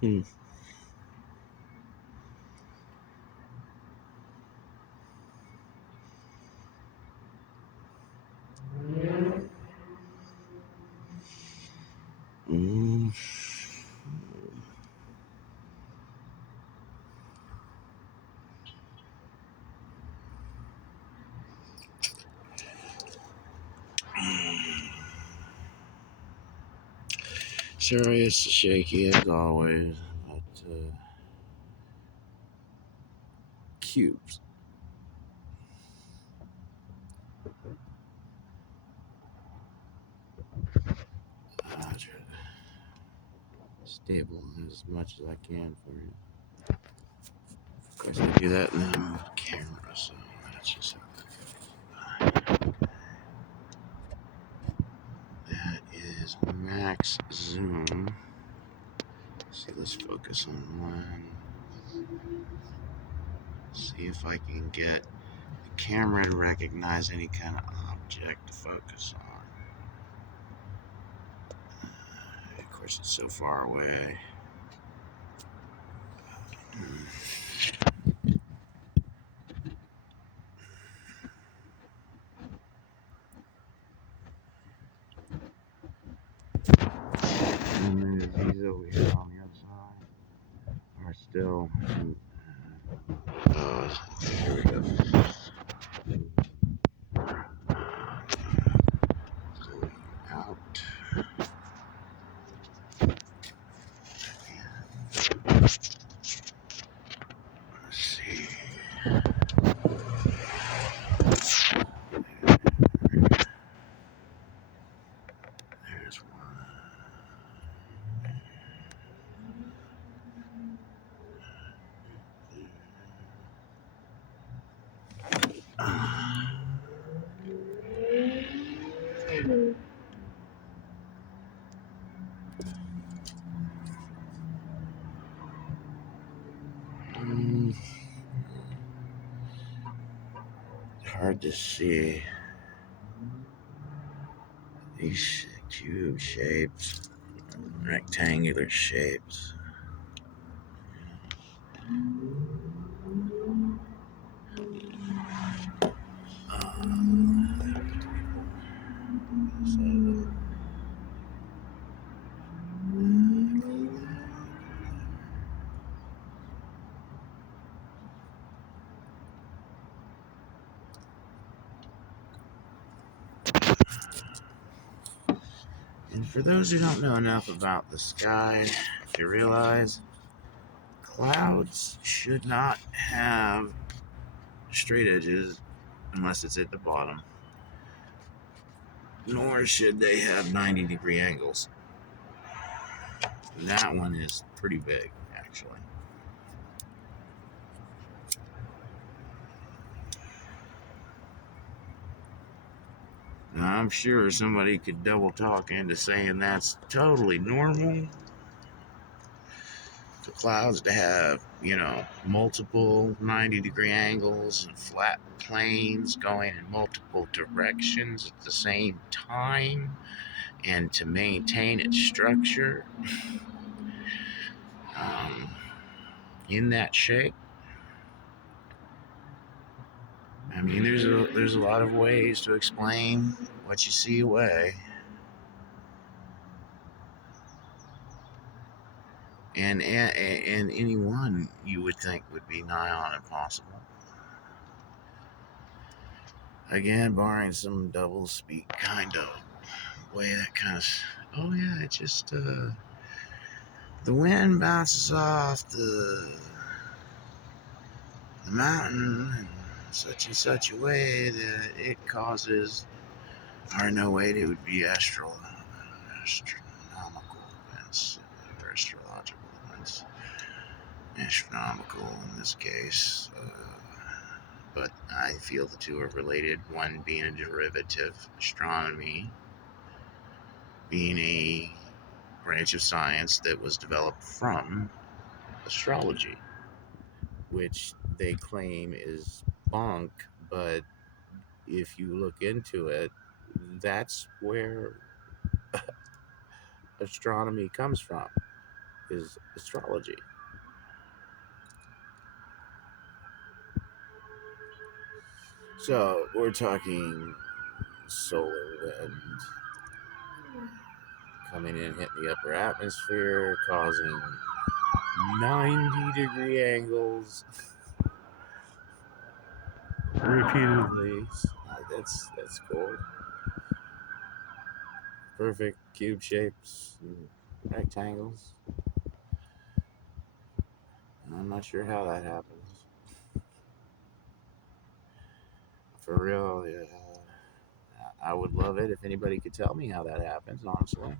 Hmm. Mm. Sure, it's shaky as always, but cubes. I try to stable as much as I can for you. Of course, I do that and then I move the camera, so that's just how that goes. That is max zoom. See, let's focus on one. See if I can get the camera to recognize any kind of object to focus on. Of course, it's so far away. And then these over here on the other side are still. Here we go. Going out. Let's see. There's one. Mm, hard to see these cube shapes, rectangular shapes. So, and for those who don't know enough about the sky, if you realize clouds should not have straight edges unless it's at the bottom, nor should they have 90-degree angles. That one is pretty big, actually. Now, I'm sure somebody could double talk into saying that's totally normal for clouds to have, multiple 90-degree angles and flat planes going in multiple directions at the same time, and to maintain its structure um, in that shape. I mean, there's a lot of ways to explain what you see away, and any one you would think would be nigh on impossible. Again, barring some double speak kind of way, that kind of. Oh yeah, it just the wind bounces off the mountain in such and such a way that it causes, or no, wait, it would be astronomical events or astrological events. Astronomical in this case, but I feel the two are related. One being a derivative, astronomy being a branch of science that was developed from astrology, which they claim is bunk, but if you look into it, that's where astronomy comes from. is astrology. So we're talking solar wind coming in, hitting the upper atmosphere, causing 90-degree angles repeatedly. That's cool. Perfect cube shapes, and rectangles. I'm not sure how that happens. For real, yeah. I would love it if anybody could tell me how that happens, honestly.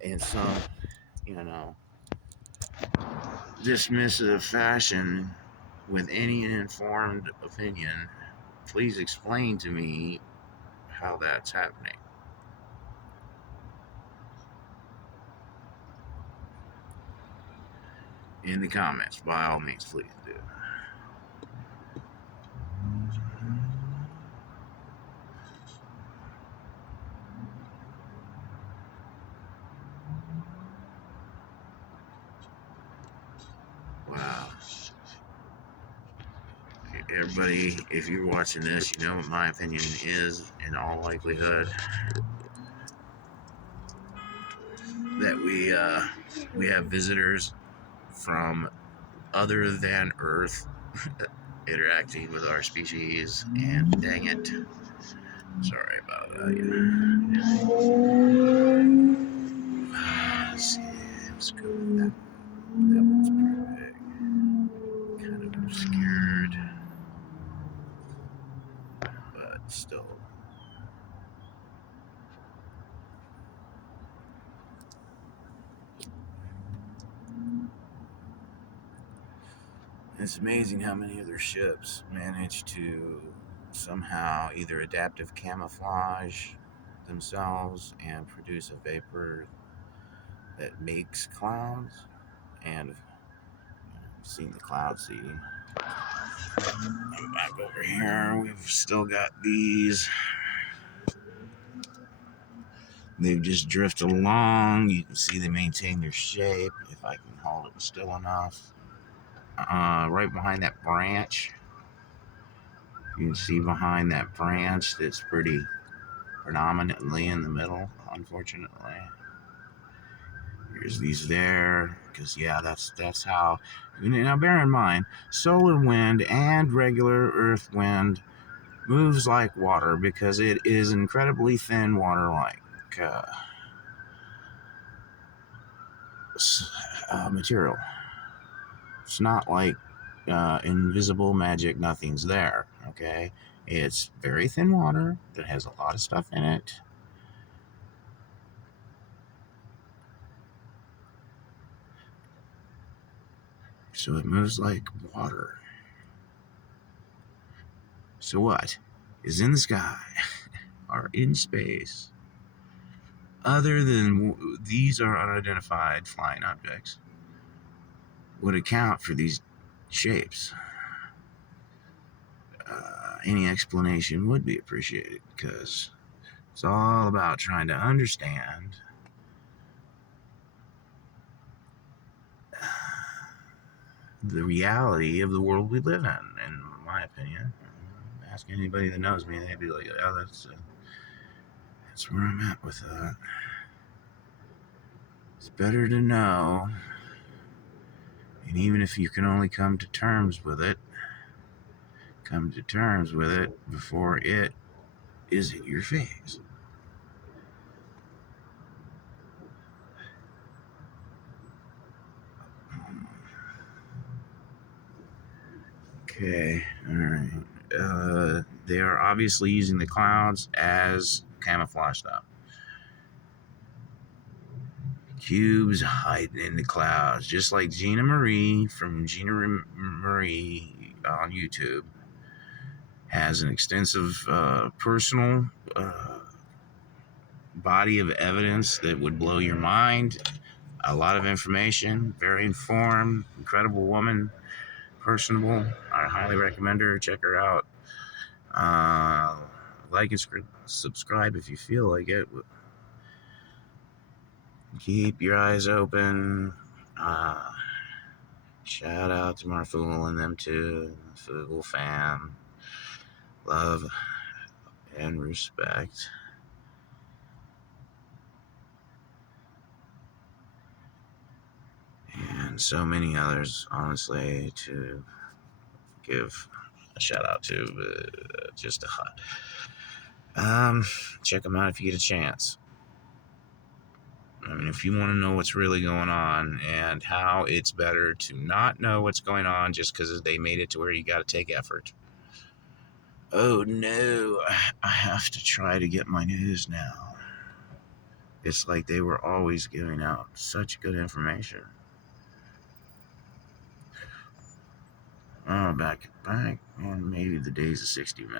In some, you know, dismissive fashion, with any informed opinion, please explain to me how that's happening. In the comments, by all means, please do. Wow. Everybody, if you're watching this, you know what my opinion is, in all likelihood, that we have visitors from other than Earth interacting with our species, and dang it. Sorry about that. Let's see, let's go with that. That one's pretty big. Kind of obscured, but still. It's amazing how many other ships manage to somehow either adaptive camouflage themselves and produce a vapor that makes clouds. And I've seen the cloud seeding. I'm back over here. We've still got these. They've just drifted along. You can see they maintain their shape. If I can hold it still enough. Right behind that branch. You can see behind that branch that's pretty predominantly in the middle, unfortunately. Here's these there, because yeah, that's how. Now bear in mind, solar wind and regular earth wind moves like water because it is incredibly thin water-like material. It's not like invisible magic, nothing's there, okay? It's very thin water that has a lot of stuff in it. So it moves like water. So what is in the sky or in space, other than these are unidentified flying objects, would account for these shapes? Any explanation would be appreciated, because it's all about trying to understand the reality of the world we live in my opinion. Ask anybody that knows me, they'd be like, yeah, that's where I'm at with that. It's better to know, and even if you can only come to terms with it before it is in your face. Okay, alright. They are obviously using the clouds as camouflage stuff. Cubes hiding in the clouds, just like Gina Marie from Gina Marie on YouTube has an extensive personal body of evidence that would blow your mind. A lot of information, very informed, incredible woman, personable. I highly recommend her. Check her out. Like and subscribe if you feel like it. Keep your eyes open. Shout out to Marfool and them too. Fugel fam. Love and respect. And so many others, honestly, to give a shout out to. Just a hot. Check them out if you get a chance. I mean, if you want to know what's really going on and how it's better to not know what's going on just because they made it to where you got to take effort. Oh no, I have to try to get my news now. It's like they were always giving out such good information. Oh, back, and maybe the days of 60 Minutes.